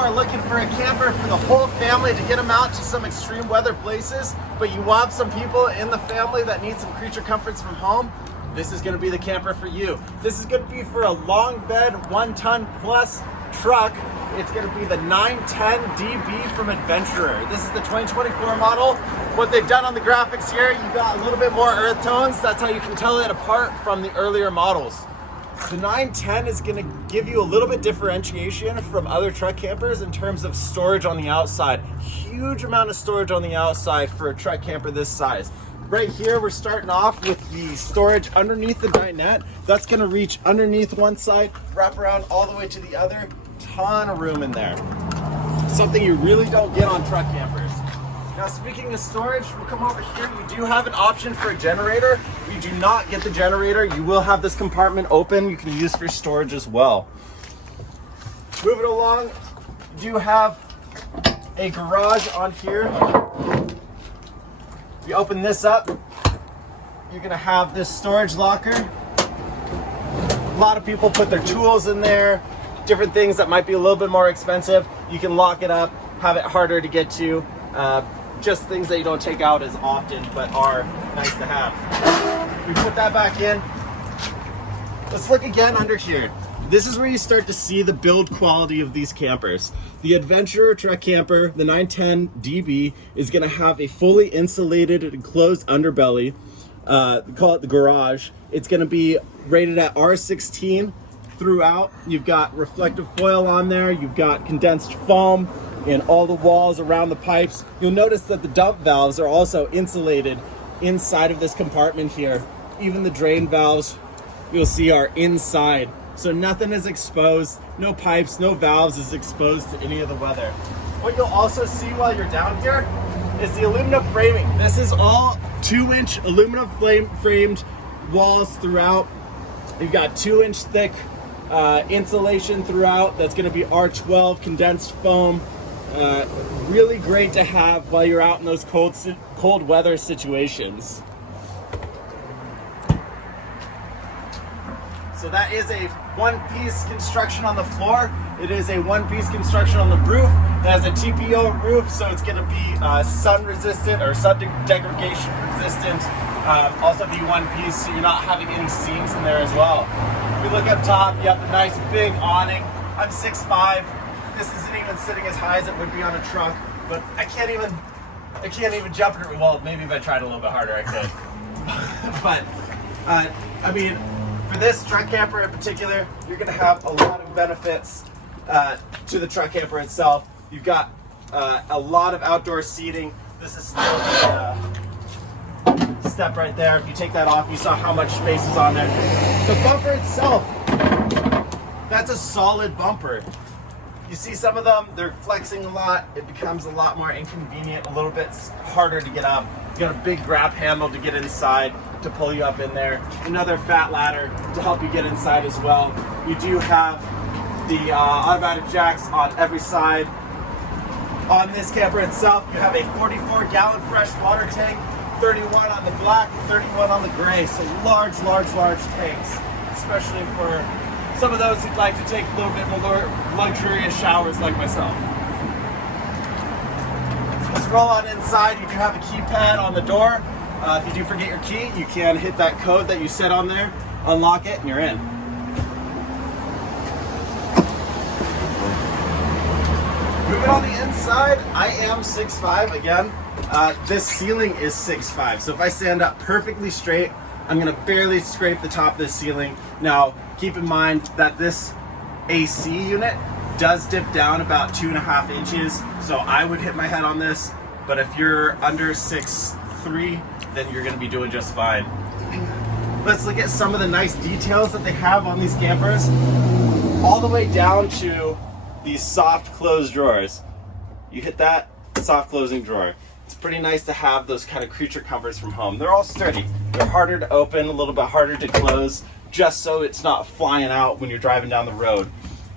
are looking for a camper for the whole family to get them out to some extreme weather places, but you want some people in the family that need some creature comforts from home, this is going to be the camper for you. This is going to be for a long bed, 1 ton plus truck. It's going to be the 910 DB from Adventurer. This is the 2024 model. What they've done on the graphics here, you got a little bit more earth tones. That's how you can tell it apart from the earlier models. The 910 is going to give you a little bit differentiation from other truck campers in terms of storage on the outside. Huge amount of storage on the outside for a truck camper this size. Right here, we're starting off with the storage underneath the dinette. That's going to reach underneath one side, wrap around all the way to the other. Ton of room in there. Something you really don't get on truck campers. Now, speaking of storage, we'll come over here. You do have an option for a generator. If you do not get the generator, you will have this compartment open. You can use for storage as well. Moving along, you do have a garage on here. If you open this up, you're gonna have this storage locker. A lot of people put their tools in there, different things that might be a little bit more expensive. You can lock it up, have it harder to get to. Just things that you don't take out as often, but are nice to have. We put that back in. Let's look again under here. This is where you start to see the build quality of these campers. The Adventurer truck camper, the 910 DB, is gonna have a fully insulated and enclosed underbelly. Call it the garage. It's gonna be rated at R16 throughout. You've got reflective foil on there. You've got condensed foam in all the walls around the pipes. You'll notice that the dump valves are also insulated inside of this compartment here. Even the drain valves you'll see are inside. So nothing is exposed, no pipes, no valves is exposed to any of the weather. What you'll also see while you're down here is the aluminum framing. This is all 2-inch aluminum framed walls throughout. You've got 2-inch thick insulation throughout. That's gonna be R12 condensed foam. Really great to have while you're out in those cold weather situations. So that is a one-piece construction on the floor. It is a one-piece construction on the roof. It has a TPO roof, so it's gonna be sun resistant or sun degradation resistant. Also be one piece, so you're not having any seams in there as well. If you look up top, you have the nice big awning. I'm 6'5". This isn't even sitting as high as it would be on a truck, but I can't even jump it. Well, maybe if I tried a little bit harder, I could. But I mean, for this truck camper in particular, you're gonna have a lot of benefits to the truck camper itself. You've got a lot of outdoor seating. This is still the step right there. If you take that off, you saw how much space is on there. The bumper itself, that's a solid bumper. You see some of them, they're flexing a lot. It becomes a lot more inconvenient, a little bit harder to get up. You got a big grab handle to get inside to pull you up in there. Another fat ladder to help you get inside as well. You do have the automatic jacks on every side. On this camper itself, you have a 44-gallon fresh water tank, 31 on the black, 31 on the gray. So large tanks, especially for some of those who'd like to take a little bit more luxurious showers like myself. Let's roll on inside. You do have a keypad on the door. If you do forget your key, you can hit that code that you set on there, unlock it, and you're in. Moving on the inside, I am 6'5" again. This ceiling is 6'5", so if I stand up perfectly straight, I'm gonna barely scrape the top of this ceiling. Now, keep in mind that this AC unit does dip down about 2.5 inches, so I would hit my head on this, but if you're under 6'3", then you're gonna be doing just fine. Let's look at some of the nice details that they have on these campers, all the way down to these soft closed drawers. You hit that, soft closing drawer. It's pretty nice to have those kind of creature comforts from home. They're all sturdy. They're harder to open, a little bit harder to close, just so it's not flying out when you're driving down the road.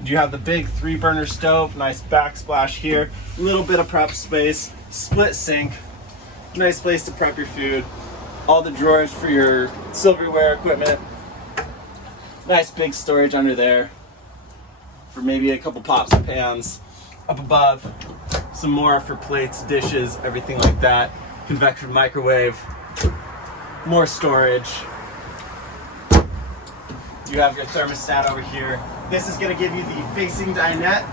You have the big 3-burner stove, nice backsplash here, a little bit of prep space, split sink, nice place to prep your food, all the drawers for your silverware equipment, nice big storage under there for maybe a couple pots and pans. Up above, some more for plates, dishes, everything like that. Convection microwave, more storage. You have your thermostat over here. This is gonna give you the facing dinette.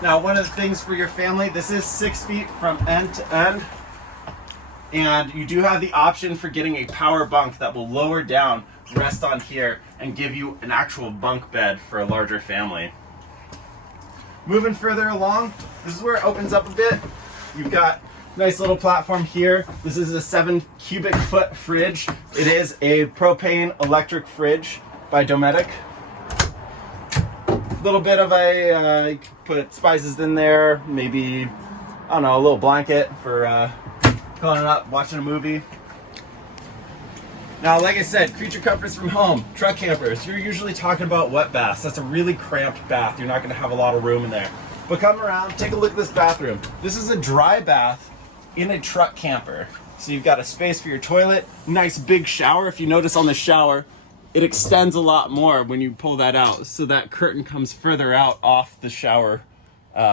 Now, one of the things for your family, this is 6 feet from end to end. And you do have the option for getting a power bunk that will lower down, rest on here, and give you an actual bunk bed for a larger family. Moving further along, this is where it opens up a bit. You've got a nice little platform here. This is a 7 cubic foot fridge. It is a propane electric fridge by Dometic. A little bit of a, you can put spices in there, maybe, I don't know, a little blanket for curling up, watching a movie. Now, like I said, creature comforts from home, truck campers, you're usually talking about wet baths. That's a really cramped bath. You're not gonna have a lot of room in there. But come around, take a look at this bathroom. This is a dry bath in a truck camper. So you've got a space for your toilet, nice big shower. If you notice on the shower, it extends a lot more when you pull that out. So that curtain comes further out off the shower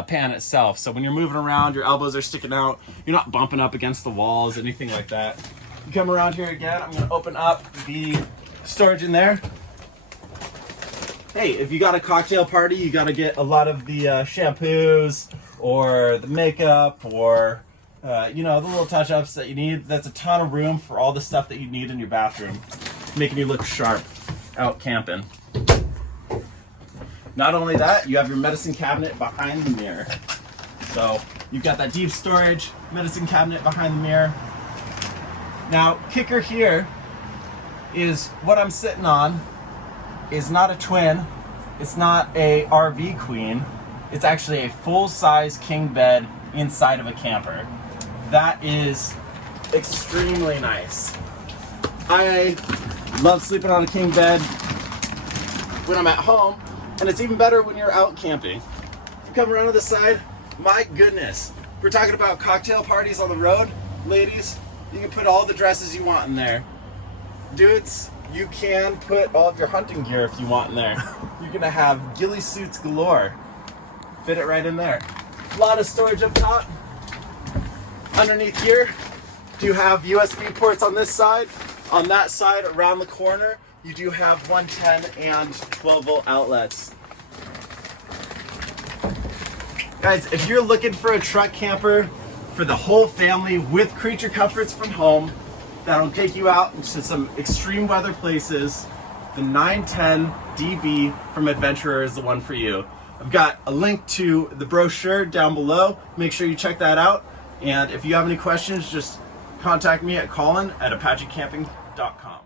pan itself. So when you're moving around, your elbows are sticking out. You're not bumping up against the walls, anything like that. You come around here again, I'm gonna open up the storage in there. Hey, if you got a cocktail party, you gotta get a lot of the shampoos or the makeup or you know, the little touch-ups that you need. That's a ton of room for all the stuff that you need in your bathroom, making you look sharp out camping. Not only that, you have your medicine cabinet behind the mirror. So you've got that deep storage medicine cabinet behind the mirror. Now, kicker here is what I'm sitting on is not a twin. It's not a RV queen. It's actually a full-size king bed inside of a camper. That is extremely nice. I love sleeping on a king bed when I'm at home, and it's even better when you're out camping. If you come around to the side, my goodness, we're talking about cocktail parties on the road. Ladies, you can put all the dresses you want in there. Dudes, you can put all of your hunting gear if you want in there. You're gonna have ghillie suits galore. Fit it right in there. A lot of storage up top. Underneath here, do you have USB ports on this side. On that side, around the corner, you do have 110 and 12 volt outlets. Guys, if you're looking for a truck camper for the whole family with creature comforts from home, that'll take you out into some extreme weather places, the 910 DB from Adventurer is the one for you. I've got a link to the brochure down below. Make sure you check that out. And if you have any questions, just contact me at Collin at ApacheCamping.com.